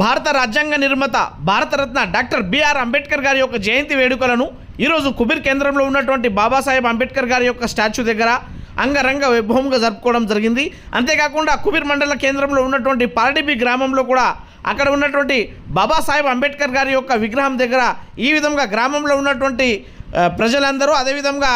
భారత రాజ్యాంగ నిర్మాత భారతరత్న డాక్టర్ బిఆర్ అంబేద్కర్ గారి యొక్క జయంతి వేడుకలను ఈరోజు కుబీర్ కేంద్రంలో ఉన్నటువంటి బాబాసాహెబ్ అంబేద్కర్ గారి యొక్క స్టాచ్యూ దగ్గర అంగరంగ వైభవంగా జరుపుకోవడం జరిగింది. అంతేకాకుండా కుబీర్ మండల కేంద్రంలో ఉన్నటువంటి పార్డిబి గ్రామంలో కూడా అక్కడ ఉన్నటువంటి బాబాసాహెబ్ అంబేద్కర్ గారి యొక్క విగ్రహం దగ్గర ఈ విధంగా గ్రామంలో ఉన్నటువంటి ప్రజలందరూ, అదేవిధంగా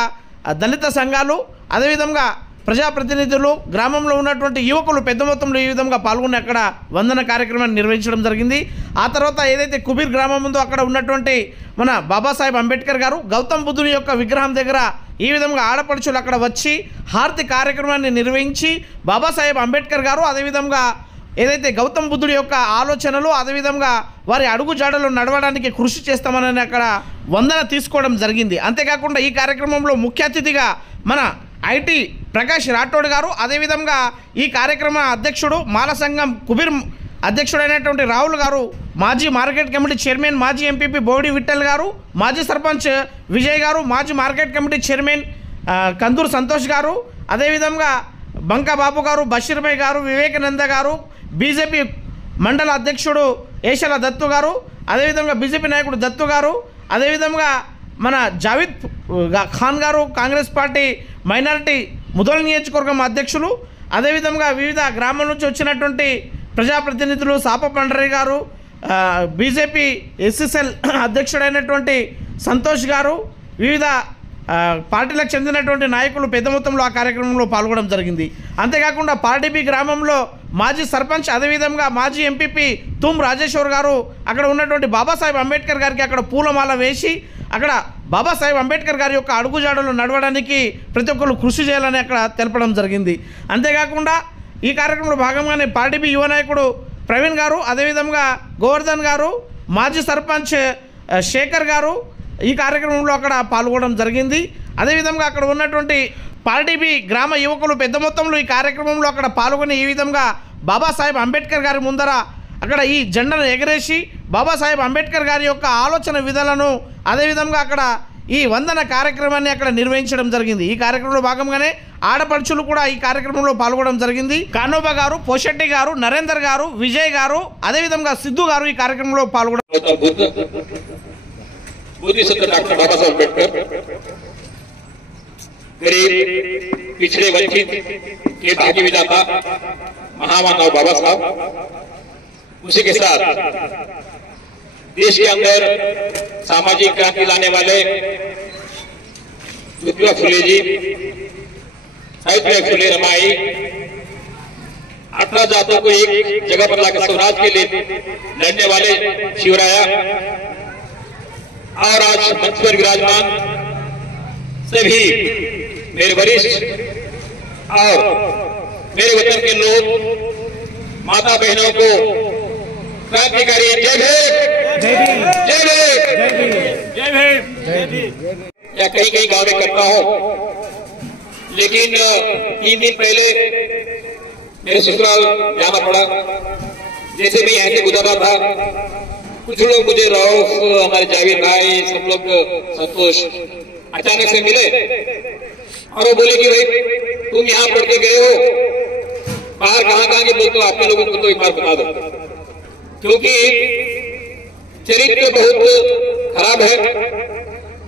దళిత సంఘాలు, అదేవిధంగా ప్రజాప్రతినిధులు, గ్రామంలో ఉన్నటువంటి యువకులు పెద్ద మొత్తంలో ఈ విధంగా పాల్గొని అక్కడ వందన కార్యక్రమాన్ని నిర్వహించడం జరిగింది. ఆ తర్వాత ఏదైతే కుబీర్ గ్రామం ఉందో అక్కడ ఉన్నటువంటి మన బాబాసాహెబ్ అంబేద్కర్ గారు గౌతమ్ బుద్ధుని యొక్క విగ్రహం దగ్గర ఈ విధంగా ఆడపడుచులు అక్కడ వచ్చి హారతి కార్యక్రమాన్ని నిర్వహించి బాబాసాహెబ్ అంబేద్కర్ గారు అదేవిధంగా ఏదైతే గౌతమ్ బుద్ధుడి యొక్క ఆలోచనలు, అదేవిధంగా వారి అడుగుజాడలు నడవడానికి కృషి చేస్తామని అక్కడ వందన తీసుకోవడం జరిగింది. అంతేకాకుండా ఈ కార్యక్రమంలో ముఖ్య అతిథిగా మన ఐటీ ప్రకాష్ రాఠోడ్ గారు, అదేవిధంగా ఈ కార్యక్రమ అధ్యక్షుడు మాల సంఘం కుబీర్ అధ్యక్షుడైనటువంటి రాహుల్ గారు, మాజీ మార్కెట్ కమిటీ చైర్మన్ మాజీ ఎంపీపీ బోడి విఠల్ గారు, మాజీ సర్పంచ్ విజయ్ గారు, మాజీ మార్కెట్ కమిటీ చైర్మన్ కందూరు సంతోష్ గారు, అదేవిధంగా బంకా బాబు గారు, బషీర్ భాయ్ గారు, వివేకానంద గారు, బీజేపీ మండల అధ్యక్షుడు ఏషల దత్తు గారు, అదేవిధంగా బీజేపీ నాయకుడు దత్తు గారు, అదేవిధంగా మన జావిద్ ఖాన్ గారు, కాంగ్రెస్ పార్టీ మైనారిటీ ముదల్ నియోజకవర్గం అధ్యక్షులు, అదేవిధంగా వివిధ గ్రామాల నుంచి వచ్చినటువంటి ప్రజాప్రతినిధులు సాప పండరి గారు, బీజేపీ ఎస్ఎస్ఎల్ అధ్యక్షుడైనటువంటి సంతోష్ గారు, వివిధ పార్టీలకు చెందినటువంటి నాయకులు పెద్ద మొత్తంలో ఆ కార్యక్రమంలో పాల్గొనడం జరిగింది. అంతేకాకుండా పార్డిబి గ్రామంలో మాజీ సర్పంచ్, అదేవిధంగా మాజీ ఎంపీపీ తుమ్ రాజేశ్వర్ గారు అక్కడ ఉన్నటువంటి బాబాసాహెబ్ అంబేద్కర్ గారికి అక్కడ పూలమాల వేసి అక్కడ బాబాసాహెబ్ అంబేద్కర్ గారి యొక్క అడుగుజాడలు నడవడానికి ప్రతి ఒక్కరు కృషి చేయాలని అక్కడ తెలపడం జరిగింది. అంతేకాకుండా ఈ కార్యక్రమంలో భాగంగానే పార్డిబి యువ నాయకుడు ప్రవీణ్ గారు, అదేవిధంగా గోవర్ధన్ గారు, మాజీ సర్పంచ్ శేఖర్ గారు ఈ కార్యక్రమంలో అక్కడ పాల్గొనడం జరిగింది. అదేవిధంగా అక్కడ ఉన్నటువంటి పార్డిబి గ్రామ యువకులు పెద్ద మొత్తంలో ఈ కార్యక్రమంలో అక్కడ పాల్గొని ఈ విధంగా బాబాసాహెబ్ అంబేద్కర్ గారి ముందర అక్కడ ఈ జెండాను ఎగరేసి బాబాసాహెబ్ అంబేద్కర్ గారి యొక్క ఆలోచన విధాలను, అదేవిధంగా అక్కడ ఈ వందన కార్యక్రమాన్ని అక్కడ నిర్వహించడం జరిగింది. ఈ కార్యక్రమంలో భాగంగానే ఆడపడుచులు కూడా ఈ కార్యక్రమంలో పాల్గొనడం జరిగింది. కానోబా గారు, పోషెట్టి గారు, నరేందర్ గారు, విజయ్ గారు, అదేవిధంగా సిద్ధు గారు ఈ కార్యక్రమంలో పాల్గొనడం. डॉक्टर बाबा साहब अम्बेडकर गरीब पिछड़े वंचित के भाग्य विधाता महामानव बाबा साहब, उसी के साथ देश के अंदर सामाजिक क्रांति लाने वाले ज्योतिबा फुले जी, सावित्रीबाई फुले रमाई, 18 जातों को एक जगह पर लाकर स्वराज के लिए लड़ने वाले शिवराया और आज मंच पर विराजमान सभी मेरे वरिष्ठ और मेरे वतन के लोग, माता बहनों को क्रांतिकारी जय भीम, जय भीम, जय भीम। या कहीं कहीं गाँव में करता हूँ, लेकिन 3 दिन पहले मेरे ससुराल जाना पड़ा। जैसे मैं यहाँ से गुजरा था, कुछ लोग मुझे रऊफ, हमारे जावेद भाई, सब लोग संतोष अचानक से मिले और वो बोले कि भाई तुम यहाँ पढ़ के गए हो, बाहर कहाँ के बोलते हो, आपके लोगों को तो एक बार बता दो, क्योंकि चरित्र बहुत खराब है।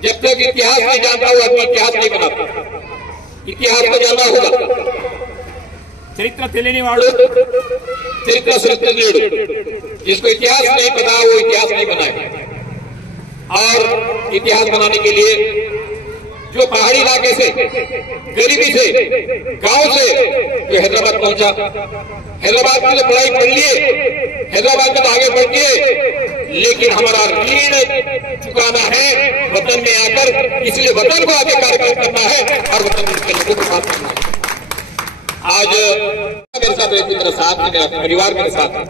जब तक इतिहास नहीं जानता वो आदमी इतिहास नहीं बनाता। इतिहास को जानना होगा। चरित्र తెలియని వాడు चरित्र सुरक्षित लेडू, जिसको इतिहास नहीं पता वो इतिहास नहीं बनाए। और इतिहास बनाने के लिए जो पहाड़ी इलाके से, गरीबी से, गांव से जो हैदराबाद पहुंचा, हैदराबाद में पढ़ाई पढ़ लिए, हैदराबाद में तो आगे बढ़िए, लेकिन हमारा ऋण चुकाना है वतन में आकर, इसलिए वतन को आगे कार्यक्रम करना है और वतन के लोगों को साथ करना है। आज मेरे साथ रहती, मेरा साथ है, मेरा परिवार मेरे साथ है।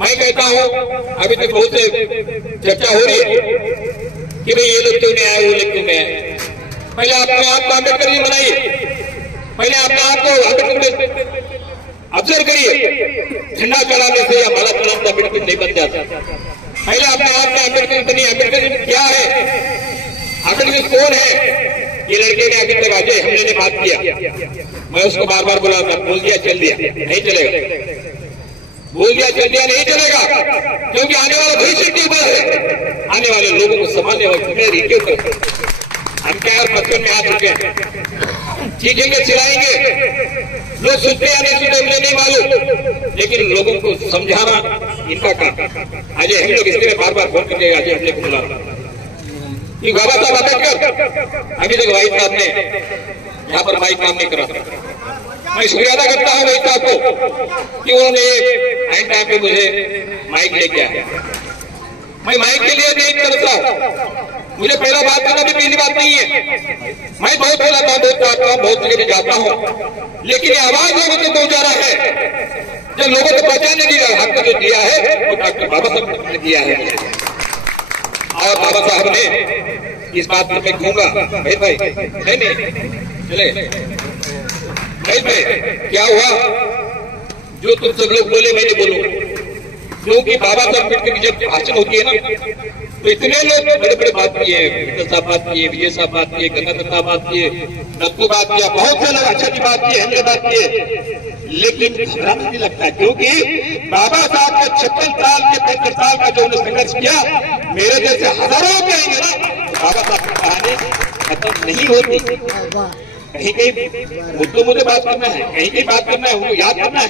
मैं कहता हूं अभी तक बहुत से चर्चा हो रही है कि भाई ये लोग क्यों नहीं आए, वो लोग क्यों नहीं आए। पहले अपने आप को अम्बेडकर जी बनाइए, पहले अपने आप को अम्बेडकर ऑब्जर्व करिए। झंडा चढ़ाने से या माला चढ़ाने से अम्बेडकर नहीं बन जाता। पहले अपने आप में अम्बेडकर बनिए। अम्बेडकर क्या है, अम्बेडकर कौन है। ये लड़के ने अभी तक अजय हमने ने बात किया, मैं उसको बार बार बोला था, बोल दिया चल दिया, नहीं चलेगा। भूल दिया चल दिया नहीं चलेगा, क्योंकि आने वाला भविष्य के ऊपर है, आने वाले लोगों को संभालने वाले रीतियों पर हम क्या और बचपन में आ चुके हैं, सीखेंगे सिलाएंगे। लोग सुनते या नहीं सुनते मुझे नहीं मालूम, लेकिन लोगों को समझाना इनका काम। आज हम लोग इसलिए बार बार फोन करके आज हमने बोला कि बाबा साहब अम्बेडकर अभी तक भाई साहब ने यहाँ पर माइक काम नहीं करा। मैं शुक्रिया अदा करता हूँ भाई साहब को कि उन्होंने एंड टाइम पे मुझे माइक लेके आया। मैं माइक के लिए नहीं करता, मुझे पहला बात करना भी पहली बात नहीं है। मैं बहुत बोलाता हूँ, बहुत चाहता हूँ, बहुत जगह जाता हूँ, लेकिन ये आवाज लोगों तक पहुंचा रहा है। जब लोगों को पहचानने की हक जो दिया है वो डॉक्टर बाबा साहब ने दिया है, और बाबा साहब ने इस बात पर मैं कहूंगा भाई है नहीं चले भाई क्या हुआ जो तुम सब लोग बोले मैंने बोलूंगा, क्योंकि बाबा साहब अम्बेडकर की जब भाषण होती है ना तो इतने लोग बड़े बड़े बात किए, विठल साहब बात किए, विजय साहब बात किए, गंगाधर साहब बात किए, नक्कू बात किया, बहुत से लोग अच्छा की बात किए, हमने बात किए, लेकिन घबराना नहीं लगता, क्योंकि बाबा साहब के 56 साल के 35 साल का जो उन्होंने संघर्ष किया, मेरे जैसे हजारों कहेंगे ना तो बाबा साहब की कहानी खत्म नहीं होती। कहीं कहीं मुद्दों मुझे बात करना है, कहीं कहीं बात करना है, उनको याद करना है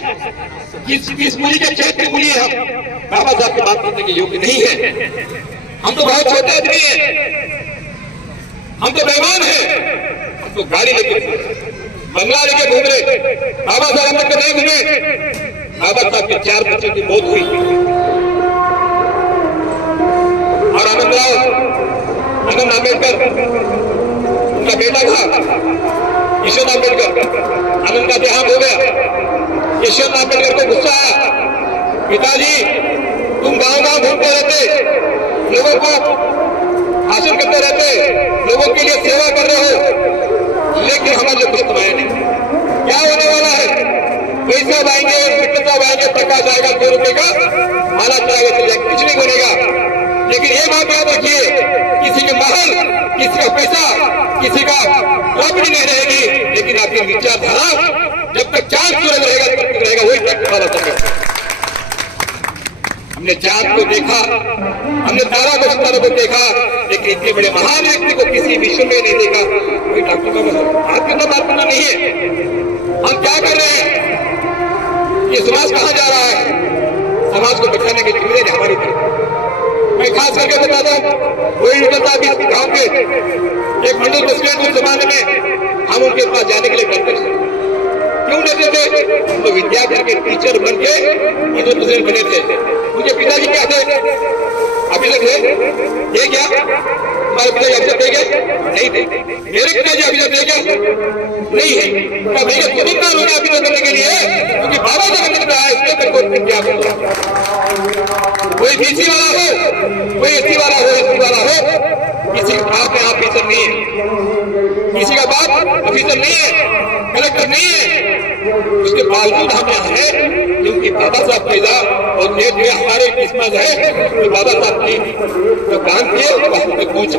किस मूल्य के क्षेत्र मूल्य हम बाबा साहब की बात करने के योग्य नहीं है। हम तो बहुत छोटे आदमी हैं, हम तो बेईमान हैं, हम तो गाड़ी लेके बंगला लेके घूम रहे, बाबा साहब अम्बेडकर नहीं घूमे। बाबा साहब के 4 बच्चों की मौत हुई और आनंद अम्बेडकर उनका बेटा था यशवंत अम्बेडकर, आनंद का देहांत हो गया। यशवंत अम्बेडकर को गुस्सा आया, पिताजी तुम गांव-गांव घूमते रहते, लोगों को भाषण करते रहते, लोगों के लिए सेवा कर रहे हो, लेकिन हमारे लिए कुछ कमाया नहीं। क्या होने वाला है? पैसा आएंगे, मित्रता आएंगे, प्रकाश आएगा 2 रुपए का, माला चलाएगा चल जाएगा, कुछ नहीं बनेगा। लेकिन ये बात याद रखिए, किसी के महल, किसी का पैसा, किसी का प्रॉपर्टी नहीं रहेगी, लेकिन आपकी विचारधारा जब तक चांद सूरज रहेगा तब तक रहेगा, वही तक वाला तक। हमने चांद को देखा, हमने तारा को सितारों को देखा, लेकिन इतने बड़े महान व्यक्ति को किसी विश्व में नहीं देखा। कोई डॉक्टर बाबा साहब आपके तो बात करना नहीं है, हम क्या कर रहे हैं, ये समाज कहाँ जा रहा है? समाज को बचाने की जिम्मेदारी हमारी थी। मैं खास करके बताता हूँ, कोई निकलता अभी गाँव के एक मंडल प्रेसिडेंट उस जमाने में हम उनके पास जाने के लिए डरते थे। क्यों डरते थे? तो विद्यार्थी के टीचर बन के मंडल प्रेसिडेंट बने थे। मुझे पिताजी क्या थे अभी तक है, ये क्या हमारे पिताजी अभी तक देंगे नहीं थे, मेरे पिताजी अभी तक देंगे नहीं है, तब भैया खुद इतना लोग अभी तक करने के लिए, क्योंकि बाबा साहब अम्बेडकर आया इसलिए मेरे को क्या बोलता। कोई बीसी वाला हो, कोई एससी वाला हो, एससी वाला हो, किसी का बाप यहाँ ऑफिसर नहीं है, किसी का बाप ऑफिसर नहीं है, कलेक्टर नहीं है, उसके बावजूद हम यहाँ है क्योंकि बाबा साहब पैदा और ये हमारे किस्मत है तो बाबा साहब ने जो काम किए वो हम तक पहुंचा,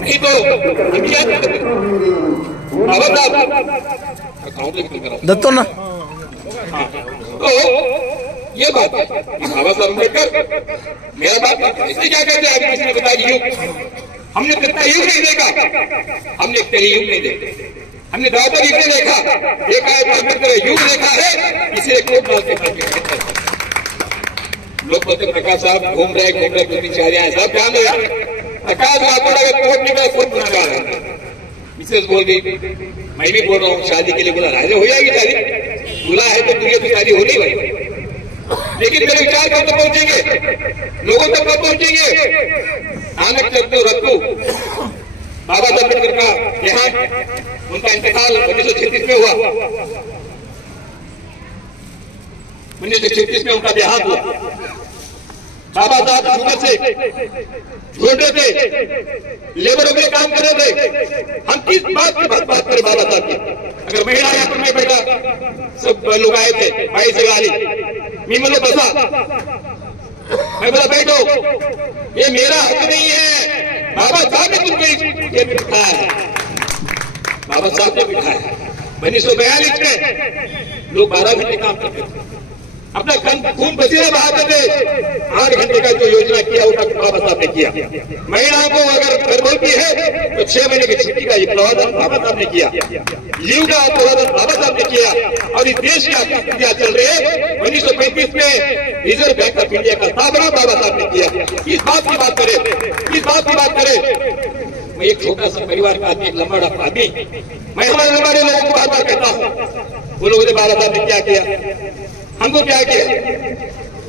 नहीं तो हम क्या करते। बाबा साहब दत्तो ना तो ये बात है बाबा साहब अम्बेडकर मेरा बात इसलिए क्या कहते हैं, अभी किसी ने बताया युग, हमने कितना युग नहीं देखा, हमने तेरी युग नहीं देखा, हमने द्वापर युग नहीं देखा है, अम्बेडकर युग देखा है, इसे कोट मारते लोग बोलते प्रकाश साहब घूम रहे 2-3 शादियां हैं, सब जान रहे प्रकाश राठौड़ अगर कोर्ट निकला खुद गुनाहगार है। मिसेज बोल गई, मैं भी बोल रहा हूँ शादी के लिए बोला राजे हो जाएगी शादी, बुला है तो तुझे तो शादी होनी भाई, लेकिन मेरे विचार कब तक पहुंचेंगे, लोगों तक कब पहुंचेंगे? नानक चंदू रत्तू बाबा साहब अम्बेडकर का यहाँ उनका इंतकाल 1936 में हुआ, 1936 में उनका देहांत हुआ। बाबा साहब शुगर से ढूंढ रहे थे, लेबरों के काम कर रहे थे, हम किस बात की बात करें बाबा साहब की? अगर महिला यहाँ पर मैं बैठा, सब लोग आए थे, भाई से गाली मीमलो बसा, मैं बोला बैठो, ये मेरा हक नहीं है, बाबा साहब ने तुमको ये बिठाया है, बाबा साहब ने बिठाया है। 1942 में लोग 12 घंटे काम करते थे, अपना खून पसीना बहा करके 8 घंटे का जो योजना किया वो डॉक्टर बाबा साहब ने किया। महिलाओं को अगर गर्भवती है तो 6 महीने की छुट्टी का प्रावधान बाबा साहब ने किया, लीव का प्रावधान बाबा साहब ने किया। और इस देश की आर्थिक स्थितियां चल रही है, 1935 में रिजर्व बैंक ऑफ इंडिया का स्थापना बाबा साहब ने किया। इस बात की बात करें, इस बात की बात करें। मैं एक छोटा सा परिवार का आदमी, एक लंबाड़ा आदमी, मैं हमारे लंबाड़े लोगों को बार बार कहता हूँ, वो लोगों ने बाबा साहब ने क्या किया, हमको क्या किया।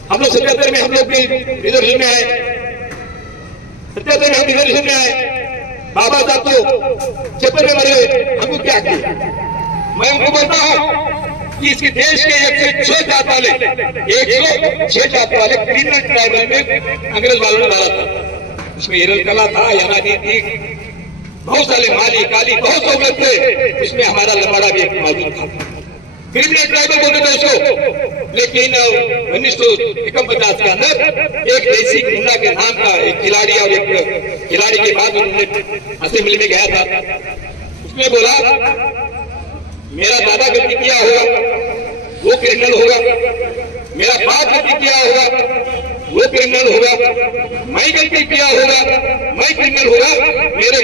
हम लोग 77 में हम लोग भी रिजर्वेशन में आए, 77 में हम रिजर्वेशन में आए। बाबा साहब तो 56 में मरे, हमको क्या किया। मैं उनको बोलता हूं कि इसके देश के 106 जात वाले, 106 जात वाले क्रिमिनल ट्राइबल में अंग्रेज वालों ने डाला था। उसमें हिरल कला था, यनादी थी, बहुत सारे माली काली बहुत सहूलत थे। उसमें हमारा लंबाड़ा भी एक मौजूद था, क्रिमिनल ट्राइबल बोलते थे उसको। लेकिन 1951 के अंदर एक देसी गुंडा के नाम का एक खिलाड़ी और एक खिलाड़ी के बाद उन्होंने असेंबली में गया था। उसने बोला मेरा दादा गलती किया होगा वो क्रिमिनल होगा, मेरा बाप गलती किया होगा वो क्रिमिनल होगा, मैं गलती किया होगा मैं क्रिमिनल होगा, मेरे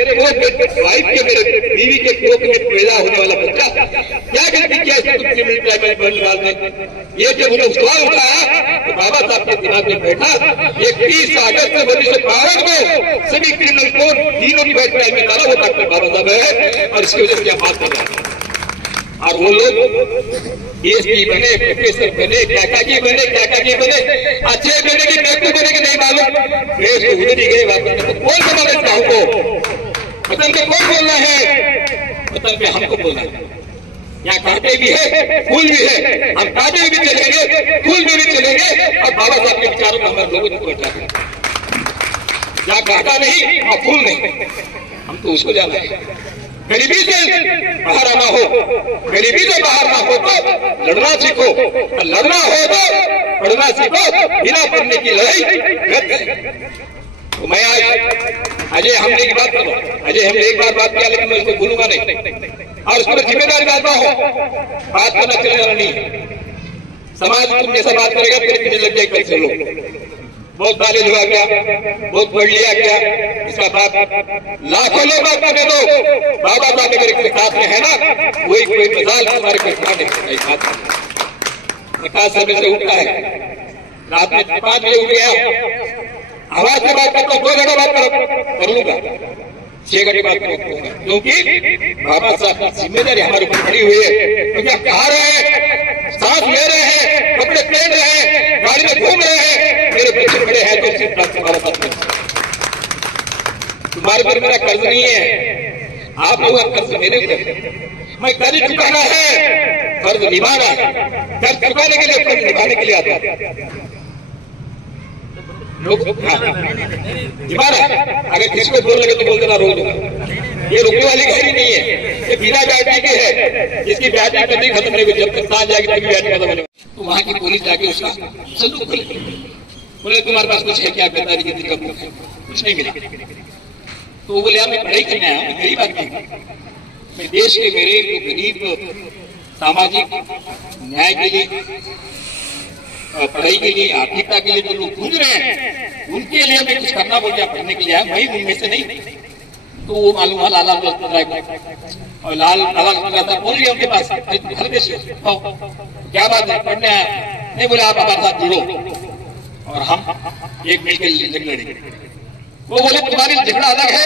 वाइफ के मेरे बीवी के कोख में पैदा होने वाला बच्चा क्या गलती किया इसको क्रिमिनल ट्राइबल बन डालते। ये जब उन्हें सवाल उठाया तो बाबा साहब के दिमाग में बैठा 31 अगस्त 1952 में सभी क्रिमिनल को तीनों की बैठ में डाला, वो डॉक्टर बाबा साहब है। और इसकी वजह से क्या बात कर रहा है। और वो लोग डीएसपी बने, प्रोफेसर बने, काकाजी बने, काकाजी बने, अच्छे बने कि बेवकूफ बने कि नहीं मालूम, देश को उधर ही गए वापस। तो कौन बना लेता हमको, वतन पे कौन बोलना है, वतन पे हमको बोलना है। यहाँ कांटे भी है फूल भी है, हम कांटे भी चलेंगे फूल में भी चलेंगे। और बाबा साहब के विचारों को हमारे लोगों को पहुंचा दें। यहाँ कांटा नहीं और फूल नहीं, हम तो उसको जाना है। गरीबी से बाहर आना हो, गरीबी से बाहर ना हो तो लड़ना सीखो, और लड़ना हो तो पढ़ना सीखो। बिना पढ़ने की लड़ाई व्यर्थ है। तो मैं आज अजय हमले की बात करूं, अजय हमने एक बार बात किया लेकिन मैं उसको भूलूंगा नहीं और उसको जिम्मेदारी डालता हूं। बात करना चले जाना नहीं, समाज तुम जैसा बात करेगा तेरे पीछे लग जाए कल से लोग। बहुत कॉलेज हुआ क्या, बहुत पढ़ लिया क्या, इसका बात लाखों लोग बात करने दो। बाबा साहब अगर एक साथ में है ना, वही कोई मिसाल हमारे प्रकाश समय से उठता है, रात में 5 बजे उठ गया, आवाज से बात करता हूँ, 2 घंटे बात कर लूंगा, 6 घंटे बात करूंगा, क्योंकि बाबा साहब की जिम्मेदारी हमारे ऊपर पड़ी हुई है। तो क्या खा रहे हैं, सांस ले रहे हैं, कपड़े पहन रहे हैं, गाड़ी में घूम रहे हैं, मेरे बच्चे बड़े हैं तो सिर्फ तुम्हारा साथ तुम्हारे पर मेरा कर्ज नहीं है, आप लोग कर्ज मेरे ऊपर, मैं कर्ज चुकाना है, कर्ज निभाना है। कर्ज चुकाने के लिए कर्ज निभाने के लिए आता लोग निभाना। अगर किसी को बोल लगे तो बोल देना रोक दूंगा। ये रुकने वाली घड़ी नहीं है, ये बिना बैठने की है, इसकी बैठने कभी खत्म नहीं हुई। जब तक सांझ जाएगी तभी बैठने खत्म नहीं। तो वहां की पुलिस जाके उसका संदूक खोले, बोले तुम्हारे पास कुछ है क्या, 45 की का बुक है, कुछ नहीं मिला। तो वो बोले मैं पढ़ाई करने आया हूँ, गरीब आदमी, मैं देश के मेरे जो गरीब सामाजिक न्याय के लिए, पढ़ाई के लिए, आर्थिकता के लिए जो लोग गूंज रहे हैं उनके लिए मैं कुछ करना बोल गया, पढ़ने के लिए आया, वही उनमें से नहीं। तो वो मालूम है लाल और लाल बोल गया उनके पास, घर देश क्या बात है, पढ़ने आया नहीं, बोले आप हमारे साथ जुड़ो और हम एक मिलकर लड़ेंगे। वो बोले तुम्हारी झगड़ा अलग है,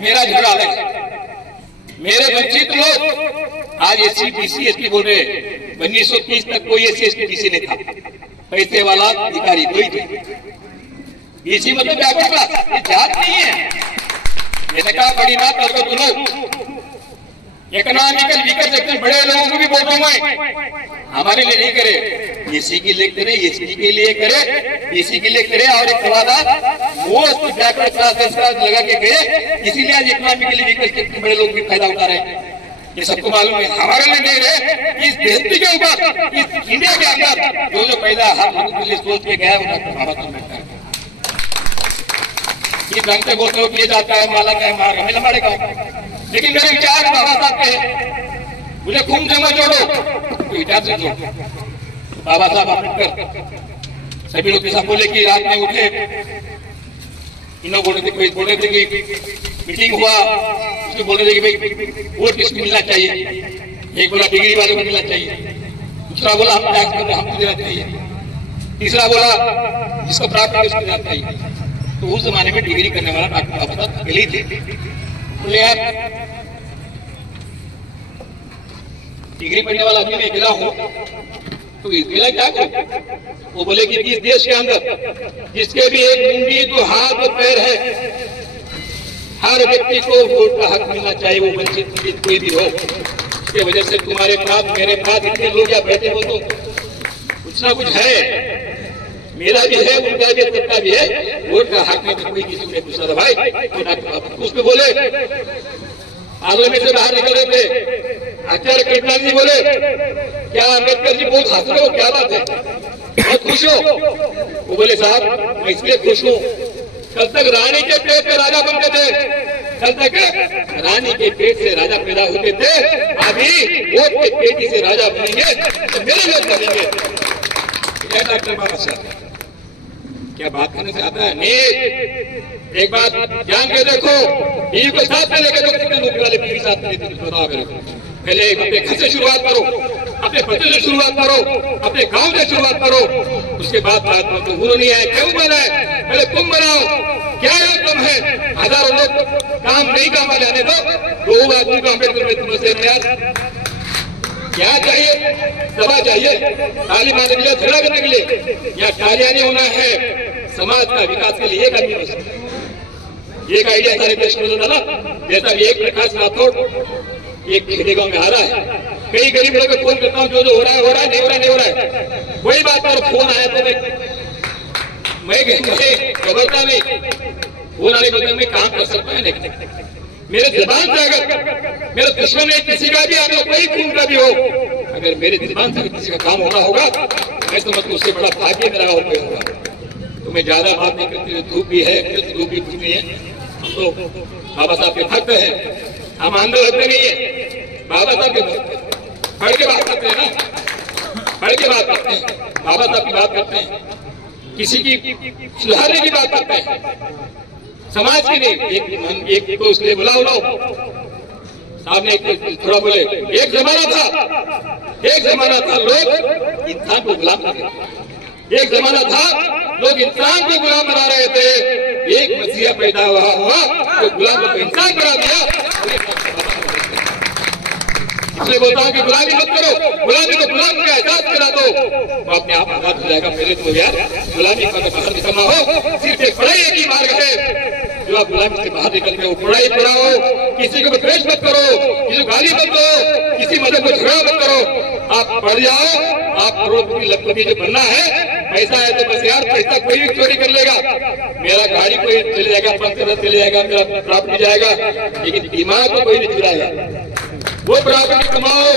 मेरा झगड़ा अलग है। मेरे वंचित लोग आज एससी बीसी एसटी बोल रहे, 1930 तक कोई एससी एसटी बीसी नहीं था, पैसे वाला अधिकारी कोई थे। बीसी मतलब बैकवर्ड क्लास, ये जात नहीं है। मैंने कहा बड़ी बात करके सुनो, इकोनॉमिकल वीकर सेक्शन बड़े लोगों को भी बोल रहा हूं, हमारे लिए नहीं करे, एससी के लिए करे, एसटी के लिए करे, बीसी के लिए करे। और एक सवाल मोस्ट बैकवर्ड क्लासेस का लगा के गए, इसीलिए आज इकोनॉमिकली वीकर सेक्शन बड़े लोग भी फायदा उठा रहे हैं। ये सबको मालूम है, हमारे लिए नहीं रहे। इस धरती के ऊपर, इस इंडिया के अंदर जो जो पैदा हम के लिए सोच के गया है, इस ढंग से बोलते हो किए जाता है, माला का है, हमें लंबाड़े का। लेकिन मेरे विचार बाबा साहब के, मुझे खून से मत जोड़ो, विचार से जोड़ो। बाबा साहब अम्बेडकर सभी लोग ऐसा बोले कि रात में उठे, इन लोग बोले थे कि मीटिंग हुआ, उसको बोले थे कि भाई वोट किसको मिलना चाहिए। एक बोला डिग्री वाले को मिलना चाहिए, दूसरा बोला हम टैक्स में हमको देना चाहिए, तीसरा बोला जिसको प्राप्त है उसको देना चाहिए। तो उस जमाने में डिग्री करने वाला डॉक्टर बाबा साहब अकेले थे। बोले यार डिग्री पढ़ने वाला आदमी मैं अकेला हूँ तो अकेला क्या करूं? वो बोले कि इस देश के अंदर जिसके भी एक मुंडी तो हाथ और पैर है, हर व्यक्ति को वोट का हक मिलना चाहिए, वो वंचित कोई भी हो। इसके वजह से तुम्हारे पास मेरे पास इतने लोग या बैठे हो तो कुछ ना कुछ है, मेरा भी है, उनका भी, सबका भी है। वोट का हक में तो कोई किसी ने पूछा था भाई, उसमें बोले पार्लियामेंट से बाहर निकल रहे थे, आचार्य कृष्णाजी जी बोले क्या अम्बेडकर जी बहुत हंस रहे हो, क्या बात है, बहुत खुश हो? वो बोले साहब मैं इसलिए खुश हूँ, कल तक रानी के पेट से राजा बनते थे, कल तक रानी के पेट से राजा पैदा होते थे, अभी वोट के पेटी से राजा बनेंगे तो मेरे लोग बनेंगे। क्या डॉक्टर बाबा साहब क्या बात करने से आता है? एक बात जान के देखो, बीवी को साथ में लेकर कितने नौकरी वाले बीवी साथ में लेते बताओ मेरे को। पहले अपने घर से शुरुआत करो, अपने बच्चे से शुरुआत करो, अपने गांव से शुरुआत करो, उसके बाद बात तो गुरु नहीं है, क्यों बनाए, पहले तुम बनाओ। क्या कम है, हजारों लोग काम नहीं काम जाने दो, 2 आदमी को अम्बेडकर में तुमसे क्या चाहिए? सभा चाहिए, ताली मारने के लिए, झगड़ा करने के लिए, या तालियां नहीं होना है समाज का विकास के लिए। एक आदमी हो सकता है, एक आइडिया सारे देश में डाला, जैसा एक प्रकाश राठौड़ एक खेड़े गांव में आ रहा है, कई गरीब लोगों को फोन करता हूँ, जो हो रहा है हो रहा है, नहीं हो रहा नहीं हो रहा है, कोई बात और फोन आया तो मैं खबरता नहीं, फोन आने बदले में काम कर सकता है। लेकिन मेरे जुबान से अगर मेरा दुश्मन है किसी का भी आने कोई खून का भी हो, अगर मेरे जुबान से किसी का काम होना होगा मैं समझ तो उससे बड़ा भाग्य मेरा और कोई होगा। तो मैं ज्यादा बात नहीं करती, धूप भी है, धूप भी कुछ नहीं है, हम तो बाबा साहब के भक्त है, हम आंदोलन लगते नहीं है, बाबा साहब के भक्त पढ़ के बात करते हैं ना, पढ़ के बात करते हैं, बाबा साहब की बात करते हैं, किसी की सुधारने की बात करते हैं, समाज की नहीं। एक को उसके बुलाओ साहब ने थोड़ा बोले, एक जमाना था लोग इंसान को गुलाम करते, एक जमाना था लोग इंसान को गुलाम बना रहे थे, एक मसीहा पैदा हुआ तो गुलाम को इंसान बना दिया। इसलिए बोलता हूँ कि गुलामी मत करो, गुलामी को गुलाम का एहसास करा दो, वो अपने आप आजाद हो जाएगा। मेरे तो यार गुलामी का तो बाहर निकलना हो, सिर्फ एक पढ़ाई एक ही मार्ग है जो आप गुलामी से बाहर निकल के वो पढ़ाई पढ़ाओ, किसी को द्वेष मत करो, किसी को गाली मत दो, किसी मदद को झगड़ा मत करो, आप पढ़ जाओ, आप करोड़पति लखपति जो बनना है, पैसा है तो बस यार, पैसा कोई भी चोरी कर लेगा, मेरा गाड़ी कोई चले जाएगा, पंचर चले जाएगा, मेरा प्रॉपर्टी जाएगा, लेकिन दिमाग को कोई नहीं चुराएगा। वो प्रॉपर्टी कमाओ,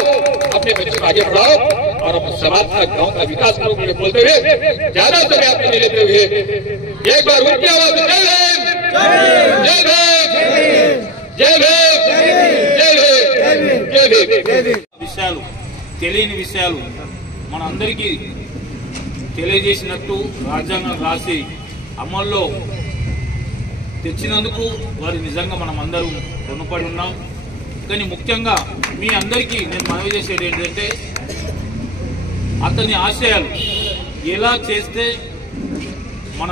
अपने बच्चों को आगे बढ़ाओ और अपने समाज का गांव का विकास करो। मुझे बोलते हुए ज्यादा समय आपको नहीं लेते हुए एक बार उनकी आवाज जय भीम, जय भीम, जय भीम, जय भीम, जय भीम। విషయాలు తెలియని విషయాలు మన అందరికీ తెలియజేసినట్టు రాజ్యాంగం రాసి అమల్లో తెచ్చినందుకు వారి నిజంగా మనం అందరూ రుణపడి ఉన్నాం. కానీ ముఖ్యంగా మీ అందరికీ నేను మనవి చేసేది ఏంటంటే అతని ఆశయాలు ఎలా చేస్తే మన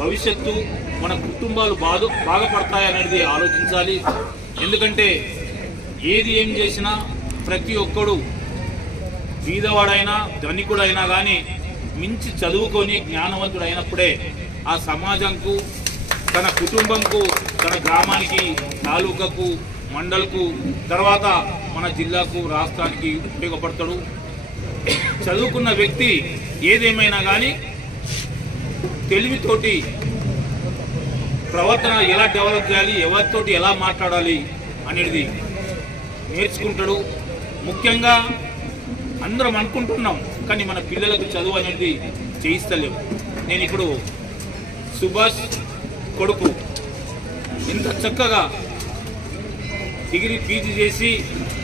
భవిష్యత్తు మన కుటుంబాలు బాగుపడతాయనేది ఆలోచించాలి. ఎందుకంటే ఏది ఏం చేసినా ప్రతి ఒక్కడు బీదవాడైనా ధనికుడైనా కానీ మించి చదువుకొని జ్ఞానవంతుడైనప్పుడే ఆ సమాజంకు తన కుటుంబంకు తన గ్రామానికి తాలూకాకు మండల్కు తర్వాత మన జిల్లాకు రాష్ట్రానికి ఉపయోగపడతాడు. చదువుకున్న వ్యక్తి ఏదేమైనా కానీ తెలివితోటి ప్రవర్తన ఎలా డెవలప్ చేయాలి, ఎవరితోటి ఎలా మాట్లాడాలి అనేది నేర్చుకుంటాడు. ముఖ్యంగా అందరం అనుకుంటున్నాం కానీ మన పిల్లలకు చదువు అనేది చేయిస్తలేము. నేను ఇప్పుడు సుభాష్ కొడుకు ఇంత చక్కగా డిగ్రీ పీజీ చేసి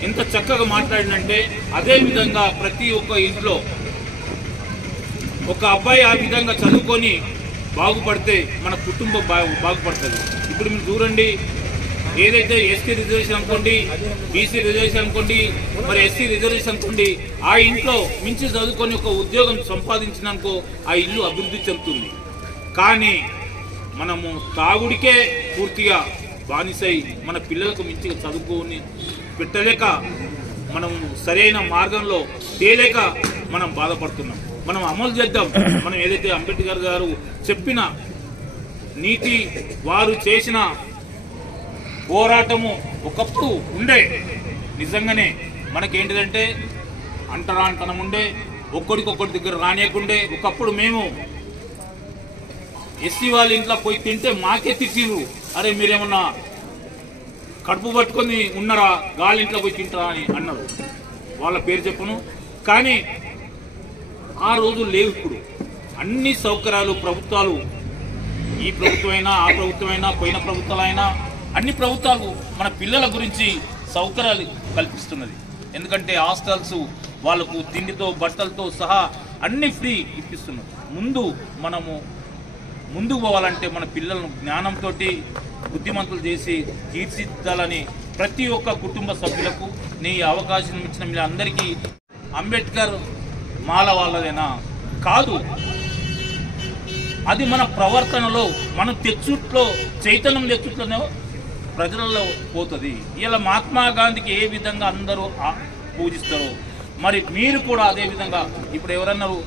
ఇంత చక్కగా మాట్లాడినంటే అదేవిధంగా ప్రతి ఒక్క ఇంట్లో ఒక అబ్బాయి ఆ విధంగా చదువుకొని బాగుపడితే మన కుటుంబం బాగుపడుతుంది. ఇప్పుడు మీరు చూడండి, ఏదైతే ఎస్టీ రిజర్వేషన్ అనుకోండి, బీసీ రిజర్వేషన్ అనుకోండి, మరి ఎస్సీ రిజర్వేషన్ అనుకోండి, ఆ ఇంట్లో మించి చదువుకొని ఒక ఉద్యోగం సంపాదించినాకో ఆ ఇల్లు అభివృద్ధి చెందుతుంది. కానీ మనము తాగుడికే పూర్తిగా బానిసై మన పిల్లలకు మించిగా చదువుకొని పెట్టలేక మనం సరైన మార్గంలో తేలేక మనం బాధపడుతున్నాం. మనం అమలు చేద్దాం. మనం ఏదైతే అంబేద్కర్ గారు చెప్పిన నీతి, వారు చేసిన పోరాటము ఒకప్పుడు ఉండే, నిజంగానే మనకేంటిదంటే అంటరాంతనం ఉండే, ఒక్కడికొక్కడి దగ్గర రానియకుండే. ఒకప్పుడు మేము ఎస్సీ వాళ్ళ ఇంట్లో పోయి తింటే మాకే తిట్టిరు, అరే మీరేమన్నా కడుపు పట్టుకొని ఉన్నారా, గాలి ఇంట్లో పోయి తింటారా అని అన్నారు. వాళ్ళ పేరు చెప్పను, కానీ ఆ రోజు లేవు. ఇప్పుడు అన్ని సౌకర్యాలు ప్రభుత్వాలు, ఈ ప్రభుత్వమైనా ఆ ప్రభుత్వమైనా పోయిన ప్రభుత్వాలైనా అన్ని ప్రభుత్వాలు మన పిల్లల గురించి సౌకర్యాలు కల్పిస్తున్నది. ఎందుకంటే హాస్టల్స్ వాళ్ళకు తిండితో బట్టలతో సహా అన్ని ఫ్రీ ఇప్పిస్తున్నారు. మనము ముందుకు పోవాలంటే మన పిల్లలను జ్ఞానంతో బుద్ధిమంతులు చేసి తీర్చిదిద్దాలని ప్రతి ఒక్క కుటుంబ సభ్యులకు నీ అవకాశం ఇచ్చిన మీ అందరికీ. అంబేద్కర్ మాల వాళ్ళదేనా కాదు, అది మన ప్రవర్తనలో, మనం తెచ్చుట్లో చైతన్యం తెచ్చుట్లోనే ప్రజలలో పోతుంది. ఇలా మహాత్మా గాంధీకి ఏ విధంగా అందరూ పూజిస్తారో మరి మీరు కూడా అదే విధంగా. ఇప్పుడు ఎవరన్నారు,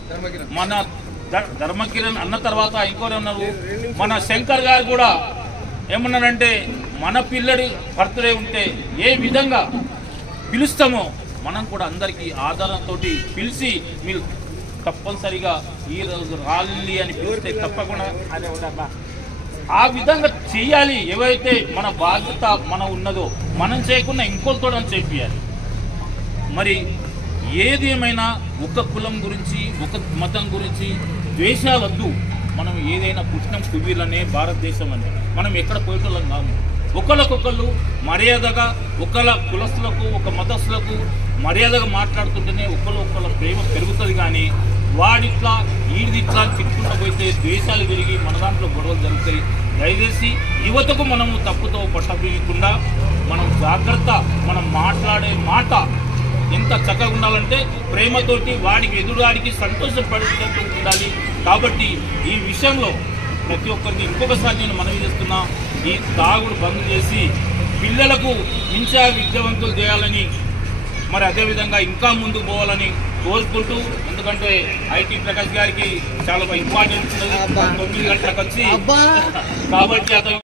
మన ధర్మకిరణ్ అన్న తర్వాత ఇంకోరన్నారు, మన శంకర్ గారు కూడా ఏమన్నారంటే మన పిల్లడి బర్త్డే ఉంటే ఏ విధంగా పిలుస్తామో మనం కూడా అందరికీ ఆధారంతో పిలిచి మీరు తప్పనిసరిగా ఈ రోజు రాలి అని పిలిస్తే తప్పకుండా అదే ఆ విధంగా చేయాలి. ఏవైతే మన బాధ్యత మన ఉన్నదో మనం చేయకుండా ఇంకోరితో చెప్పాలి. మరి ఏది ఏమైనా ఒక కులం గురించి, ఒక మతం గురించి ద్వేషాలొద్దు. మనం ఏదైనా పుట్టినం కువీలనే భారతదేశం అని మనం ఎక్కడ పోయేటోళ్ళం కాము. ఒకళ్ళకొకళ్ళు మర్యాదగా, ఒకళ్ళ కులస్తులకు ఒక మతస్థులకు మర్యాదగా మాట్లాడుతుంటేనే ఒకళ్ళ ప్రేమ పెరుగుతుంది. కానీ వాడిట్లా ఈడిదిట్లా తిట్టుకుంటూ పోతే ద్వేషాలు పెరిగి మన దాంట్లో గొడవలు జరుగుతాయి. దయచేసి యువతకు మనము తప్పుతో పట్టబీయకుండా మనం జాగ్రత్త, మనం మాట్లాడే మాట ఎంత చక్కగా ఉండాలంటే ప్రేమతోటి వాడికి ఎదురువాడికి సంతోషపడేటట్టు ఉండాలి. కాబట్టి ఈ విషయంలో ప్రతి ఒక్కరికి ఇంకొకసారి నేను మనవి చేస్తున్నా, ఈ తాగుడు బంద్ చేసి పిల్లలకు మించా విద్యావంతులు చేయాలని, మరి అదేవిధంగా ఇంకా ముందుకు పోవాలని కోరుకుంటూ, ఎందుకంటే ఐటీ ప్రకాష్ గారికి చాలా ఇంపార్టెన్స్ ఉన్నది 9 గంటలకు వచ్చి, కాబట్టి అతను